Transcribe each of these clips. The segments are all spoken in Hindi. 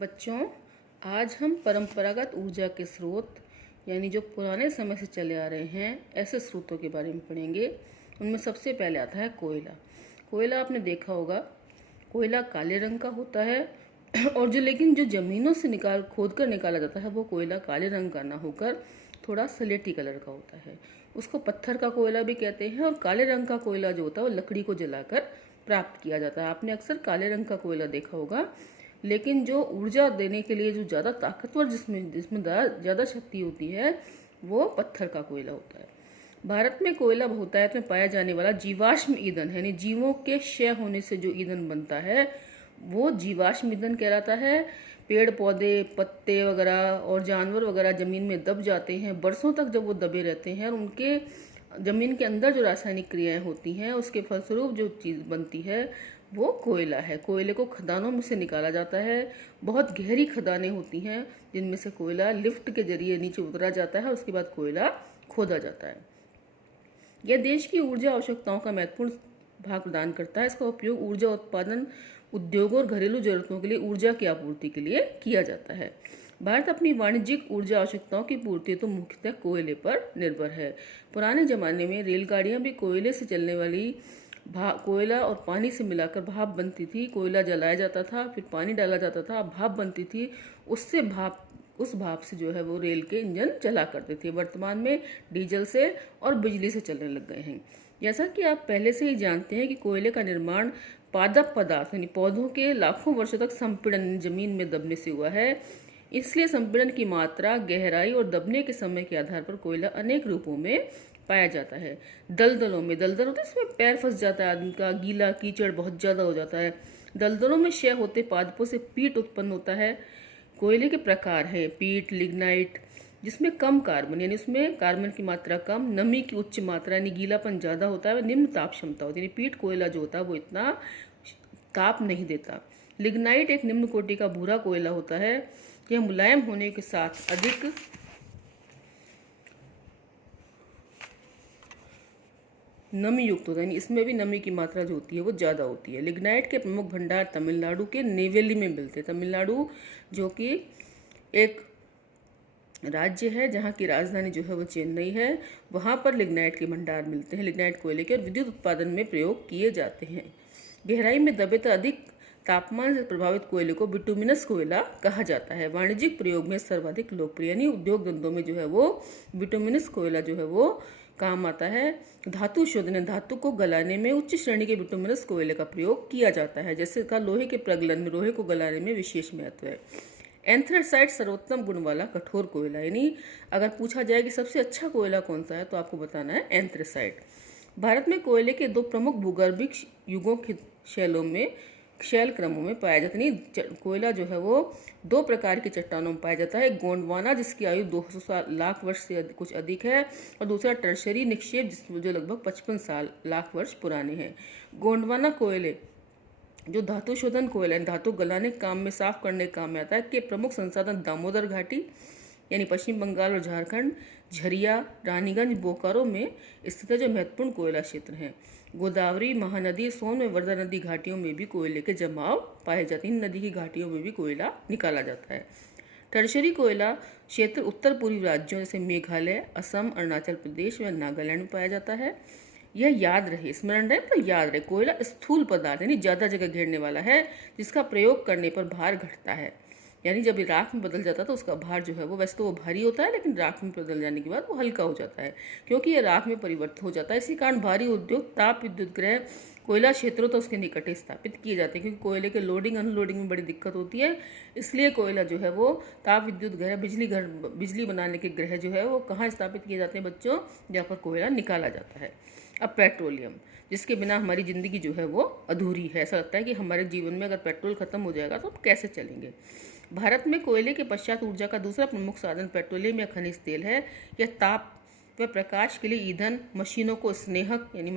बच्चों, आज हम परंपरागत ऊर्जा के स्रोत यानी जो पुराने समय से चले आ रहे हैं ऐसे स्रोतों के बारे में पढ़ेंगे। उनमें सबसे पहले आता है कोयला। कोयला आपने देखा होगा, कोयला काले रंग का होता है और लेकिन जो ज़मीनों से खोद कर निकाला जाता है वो कोयला काले रंग का ना होकर थोड़ा सलेटी कलर का होता है। उसको पत्थर का कोयला भी कहते हैं। और काले रंग का कोयला जो होता है वो लकड़ी को जलाकर प्राप्त किया जाता है। आपने अक्सर काले रंग का कोयला देखा होगा, लेकिन जो ऊर्जा देने के लिए जो ज़्यादा ताकतवर जिसमें जिसमें ज़्यादा शक्ति होती है वो पत्थर का कोयला होता है। भारत में कोयला बहुतायत में पाया जाने वाला जीवाश्म ईंधन यानी जीवों के क्षय होने से जो ईंधन बनता है वो जीवाश्म ईंधन कहलाता है। पेड़ पौधे, पत्ते वगैरह और जानवर वगैरह ज़मीन में दब जाते हैं। बरसों तक जब वो दबे रहते हैं और उनके ज़मीन के अंदर जो रासायनिक क्रियाएं होती हैं उसके फलस्वरूप जो चीज़ बनती है वो कोयला है। कोयले को खदानों में से निकाला जाता है। बहुत गहरी खदानें होती हैं जिनमें से कोयला लिफ्ट के जरिए नीचे उतरा जाता है। उसके बाद कोयला खोदा जाता है। यह देश की ऊर्जा आवश्यकताओं का महत्वपूर्ण भाग प्रदान करता है। इसका उपयोग ऊर्जा उत्पादन, उद्योगों और घरेलू जरूरतों के लिए ऊर्जा की आपूर्ति के लिए किया जाता है। भारत अपनी वाणिज्यिक ऊर्जा आवश्यकताओं की पूर्ति तो मुख्यतः कोयले पर निर्भर है। पुराने जमाने में रेलगाड़ियां भी कोयले से चलने वाली कोयला और पानी से मिलाकर भाप बनती थी। कोयला जलाया जाता था, फिर पानी डाला जाता था, भाप बनती थी। उस भाप से जो है वो रेल के इंजन चला करते थे। वर्तमान में डीजल से और बिजली से चलने लग गए हैं। जैसा कि आप पहले से ही जानते हैं कि कोयले का निर्माण पादप पदार्थ यानी पौधों के लाखों वर्षों तक संपीड़न जमीन में दबने से हुआ है। इसलिए संपीड़न की मात्रा, गहराई और दबने के समय के आधार पर कोयला अनेक रूपों में पाया जाता है। दलदलों में, दलदल होता है इसमें पैर फंस जाता है आदमी का, गीला कीचड़ बहुत ज़्यादा हो जाता है। दलदलों में क्षय होते पादपों से पीट उत्पन्न होता है। कोयले के प्रकार हैं पीट, लिग्नाइट, जिसमें कम कार्बन यानी उसमें कार्बन की मात्रा कम, नमी की उच्च मात्रा यानी गीलापन ज़्यादा होता है, निम्न ताप क्षमता होती है। यानी पीट कोयला जो होता है वो इतना ताप नहीं देता। लिग्नाइट एक निम्न कोटि का भूरा कोयला होता है। यह मुलायम होने के साथ अधिक नमी युक्त होता है, यानी इसमें भी नमी की मात्रा जो होती है वो ज़्यादा होती है। लिग्नाइट के प्रमुख भंडार तमिलनाडु के नेवेली में मिलते हैं। तमिलनाडु जो कि एक राज्य है जहाँ की राजधानी जो है वो चेन्नई है, वहाँ पर लिग्नाइट के भंडार मिलते हैं। लिग्नाइट कोयले के और विद्युत उत्पादन में प्रयोग किए जाते हैं। गहराई में दबे तो अधिक तापमान से प्रभावित कोयले को बिटुमिनस कोयला कहा जाता है। वाणिज्यिक प्रयोग में सर्वाधिक लोकप्रिय यानी उद्योग धंधों में जो है वो बिटुमिनस कोयला जो है वो काम आता है। धातु शोधन, धातु को गलाने में उच्च श्रेणी के बिटुमिनस कोयले का प्रयोग किया जाता है। जैसे का लोहे के प्रगलन में लोहे को गलाने में विशेष महत्व है। एंथ्रेसाइट सर्वोत्तम गुण वाला कठोर कोयला, यानी अगर पूछा जाए कि सबसे अच्छा कोयला कौन सा है तो आपको बताना है एंथ्रेसाइट। भारत में कोयले के दो प्रमुख भूगर्भिक युगों के शैल क्रमों में पाया जाता है। कोयला जो है वो दो प्रकार की चट्टानों में पाया जाता है। गोंडवाना जिसकी आयु 200 लाख वर्ष से कुछ अधिक है, और दूसरा टर्शरी निक्षेप जो लगभग 55 लाख वर्ष पुराने हैं। गोंडवाना कोयले जो धातु शोधन कोयला धातु गलाने काम में, साफ करने के काम में आता है, के प्रमुख संसाधन दामोदर घाटी यानी पश्चिम बंगाल और झारखंड, झरिया, रानीगंज, बोकारो में स्थित जो महत्वपूर्ण कोयला क्षेत्र हैं। गोदावरी, महानदी, सोन व वर्धा नदी घाटियों में भी कोयले के जमाव पाए जाते हैं। इन नदी की घाटियों में भी कोयला निकाला जाता है। टर्शरी कोयला क्षेत्र उत्तर पूर्वी राज्यों जैसे मेघालय, असम, अरुणाचल प्रदेश व नागालैंड में पाया जाता है। यह याद रहे, स्मरण रहे तो याद रहे, कोयला स्थूल पदार्थ यानी ज़्यादा जगह घेरने वाला है, जिसका प्रयोग करने पर भार घटता है। यानी जब राख में बदल जाता है तो उसका भार जो है वो, वैसे तो वो भारी होता है लेकिन राख में बदल जाने के बाद वो हल्का हो जाता है, क्योंकि ये राख में परिवर्तित हो जाता है। इसी कारण भारी उद्योग, ताप विद्युत गृह, कोयला क्षेत्रों तो उसके निकट स्थापित किए जाते हैं, क्योंकि कोयले के लोडिंग अनलोडिंग में बड़ी दिक्कत होती है। इसलिए कोयला जो है वो ताप विद्युत गृह, बिजली बनाने के गृह जो है वो कहाँ स्थापित किए जाते हैं बच्चों, जहाँ पर कोयला निकाला जाता है। अब पेट्रोलियम, जिसके बिना हमारी ज़िंदगी जो है वो अधूरी है। ऐसा लगता है कि हमारे जीवन में अगर पेट्रोल खत्म हो जाएगा तो हम कैसे चलेंगे। भारत में कोयले के पश्चात ऊर्जा का दूसरा प्रमुख साधन पेट्रोलियम या खनिज तेल है। यह ताप व प्रकाश के लिए ईंधन, मशीनों को स्नेहक यानी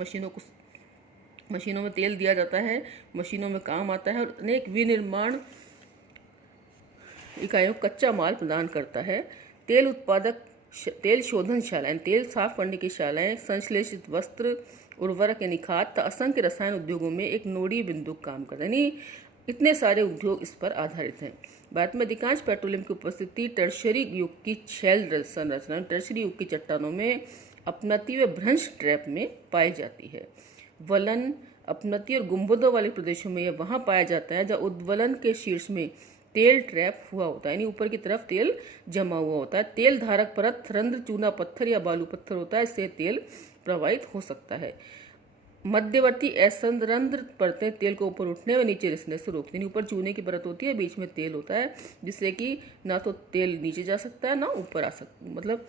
मशीनों में तेल दिया जाता है, मशीनों में काम आता है, और अनेक विनिर्माण इकाइयों कच्चा माल प्रदान करता है। तेल उत्पादक, तेल शोधनशालाएं, तेल साफ करने की शालाएं, संश्लेषित वस्त्र, उर्वरक यानी खाद, असंख्य रसायन उद्योगों में एक नोडीय बिंदु काम करता है। यानी इतने सारे उद्योग इस पर आधारित हैं। भारत में अधिकांश पेट्रोलियम की उपस्थिति टर्शरी युग की शैल संरचना, टर्शरी युग की चट्टानों में अपनती व भ्रंश ट्रैप में पाई जाती है। वलन, अपनती और गुंबदों वाले प्रदेशों में यह वहाँ पाया जाता है जहाँ उद्वलन के शीर्ष में तेल ट्रैप हुआ होता है, यानी ऊपर की तरफ तेल जमा हुआ होता है। तेल धारक परत रंध्र, चूना पत्थर या बालू पत्थर होता है, इससे तेल प्रवाहित हो सकता है। मध्यवर्ती असंरंध्र परतें तेल को ऊपर उठने व नीचे रिसने से रोकती हैं। ऊपर चूने की परत होती है, बीच में तेल होता है, जिससे कि ना तो तेल नीचे जा सकता है ना ऊपर आ सकता, मतलब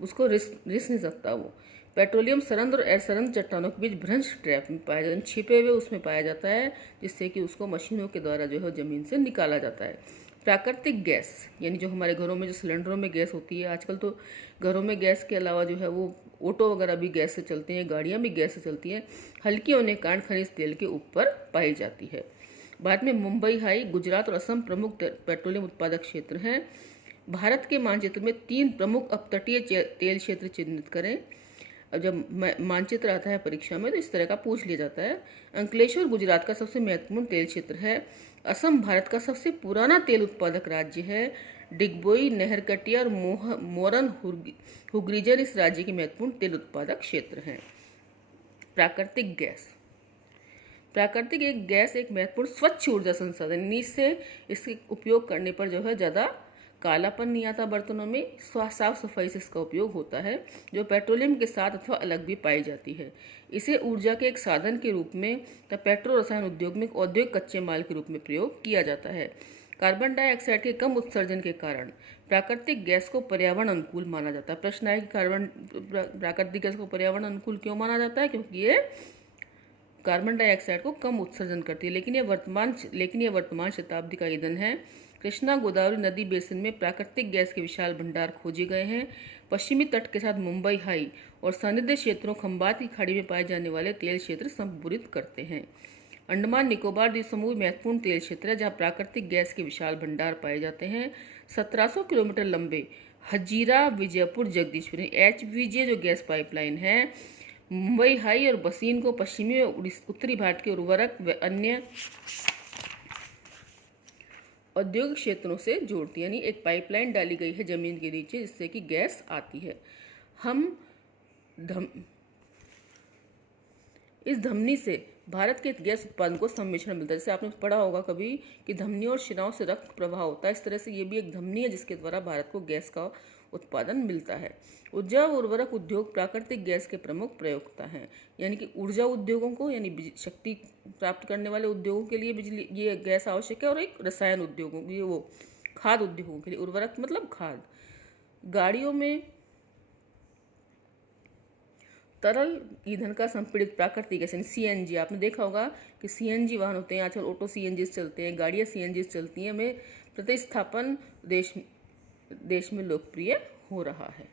उसको रिस नहीं सकता वो। पेट्रोलियम सरंध्र और असंरंध्र चट्टानों के बीच भ्रंश ट्रैप में पाया जाता है, छिपे हुए उसमें पाया जाता है, जिससे कि उसको मशीनों के द्वारा जो है जमीन से निकाला जाता है। प्राकृतिक गैस, यानी जो हमारे घरों में जो सिलेंडरों में गैस होती है, आजकल तो घरों में गैस के अलावा जो है वो ऑटो वगैरह भी गैस से चलते हैं, गाड़ियाँ भी गैस से चलती हैं, हल्की होने के कारण खनिज तेल के ऊपर पाई जाती है। भारत में मुंबई हाई, गुजरात और असम प्रमुख पेट्रोलियम उत्पादक क्षेत्र हैं। भारत के मानचित्र में 3 प्रमुख अपतटीय तेल क्षेत्र चिन्हित करें। अब जब मानचित्र आता है परीक्षा में तो इस तरह का पूछ लिया जाता है। अंकलेश्वर गुजरात का सबसे महत्वपूर्ण तेल क्षेत्र है। असम भारत का सबसे पुराना तेल उत्पादक राज्य है। डिगबोई, नहरकटिया और मोरन हुग्रीजन इस राज्य के महत्वपूर्ण तेल उत्पादक क्षेत्र हैं। प्राकृतिक गैस, प्राकृतिक एक गैस एक महत्वपूर्ण स्वच्छ ऊर्जा संसाधन, इससे इसके उपयोग करने पर जो है ज़्यादा कालापन नहीं आता बर्तनों में, साफ सफाई से इसका उपयोग होता है, जो पेट्रोलियम के साथ अथवा अलग भी पाई जाती है। इसे ऊर्जा के एक साधन के रूप में तथा पेट्रो रसायन उद्योग में औद्योगिक कच्चे माल के रूप में प्रयोग किया जाता है। कार्बन डाइऑक्साइड के कम उत्सर्जन के कारण प्राकृतिक गैस को पर्यावरण अनुकूल माना जाता है। प्रश्न है कि प्राकृतिक गैस को पर्यावरण अनुकूल क्यों माना जाता है? क्योंकि ये कार्बन डाइऑक्साइड को कम उत्सर्जन करती है, लेकिन यह वर्तमान शताब्दी का ईंधन है। कृष्णा गोदावरी नदी बेसिन में प्राकृतिक गैस के विशाल भंडार खोजे गए हैं। पश्चिमी तट के साथ मुंबई हाई और सन्निध्य क्षेत्रों खंबात की खाड़ी में पाए जाने वाले तेल क्षेत्र संपूरित करते हैं। अंडमान निकोबार द्वीप समूह महत्वपूर्ण तेल क्षेत्र है, जहाँ प्राकृतिक गैस के विशाल भंडार पाए जाते हैं। 1700 किलोमीटर लंबे हजीरा विजयपुर जगदीशपुर HVJ जो गैस पाइपलाइन है, मुंबई हाई और बसीन को पश्चिमी और उत्तरी भारत के उर्वरक व अन्य औद्योगिक क्षेत्रों से जोड़ती है, यानी एक पाइपलाइन डाली गई है जमीन के नीचे जिससे कि गैस आती है। इस धमनी से भारत के गैस उत्पादन को सम्मिश्रण मिलता है। जैसे आपने पढ़ा होगा कभी कि धमनियों और शिराओं से रक्त प्रवाह होता है, इस तरह से ये भी एक धमनी है जिसके द्वारा भारत को गैस का उत्पादन मिलता है। ऊर्जा व उर्वरक उद्योग प्राकृतिक गैस के प्रमुख प्रयोक्ता हैं, यानी कि ऊर्जा उद्योगों को, यानी शक्ति प्राप्त करने वाले उद्योगों के लिए बिजली ये गैस आवश्यक है, और एक रसायन उद्योगों के लिए, वो खाद उद्योगों के लिए, उर्वरक मतलब खाद। गाड़ियों में तरल ईंधन का संपीड़ित प्राकृतिक गैस CNG, आपने देखा होगा कि CNG वाहन होते हैं, आजकल ऑटो CNG चलते हैं, गाड़ियाँ CNG चलती हैं, में प्रतिस्थापन देश में लोकप्रिय हो रहा है।